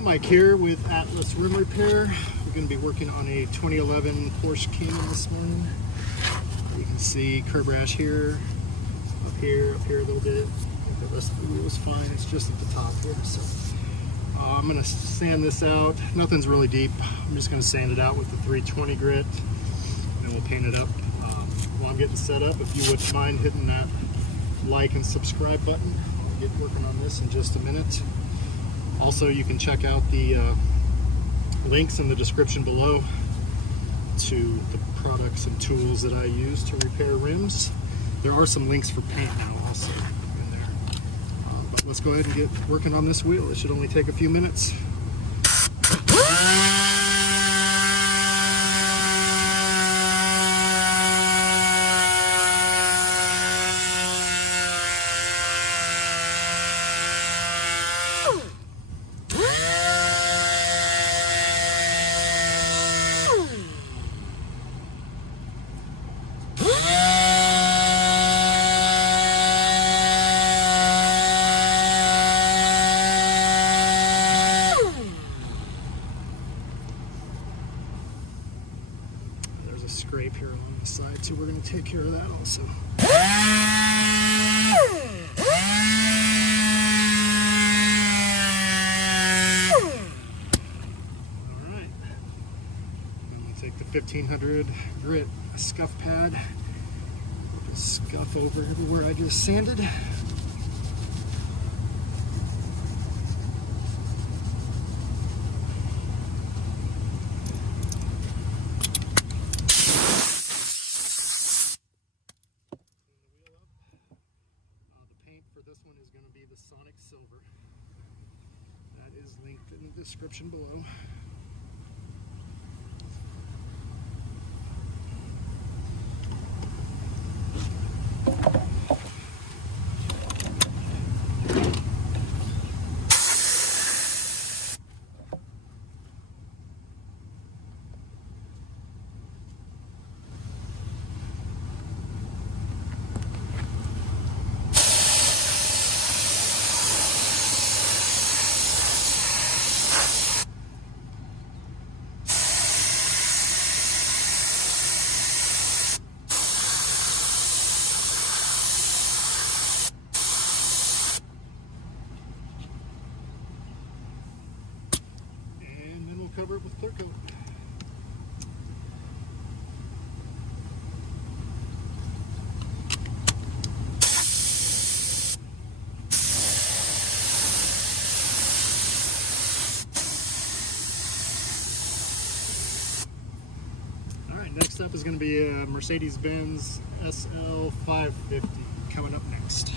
Mike here with Atlas Rim Repair. We're going to be working on a 2011 Porsche Cayman this morning. You can see curb rash here, up here a little bit. The rest of the wheel is fine. It's just at the top here. So I'm going to sand this out. Nothing's really deep. I'm just going to sand it out with the 320 grit, and we'll paint it up. While I'm getting set up, if you wouldn't mind hitting that like and subscribe button, I'll get working on this in just a minute. Also, you can check out the links in the description below to the products and tools that I use to repair rims. There are some links for paint now also in there. But let's go ahead and get working on this wheel. It should only take a few minutes. Scrape here along the side, so we're going to take care of that also. Alright, I'm going to take the 1500 grit scuff pad, scuff over everywhere I just sanded. This one is going to be the Sonic Silver. That is linked in the description below. Cover it with clear coat. Alright, next up is going to be a Mercedes-Benz SL 550 coming up next.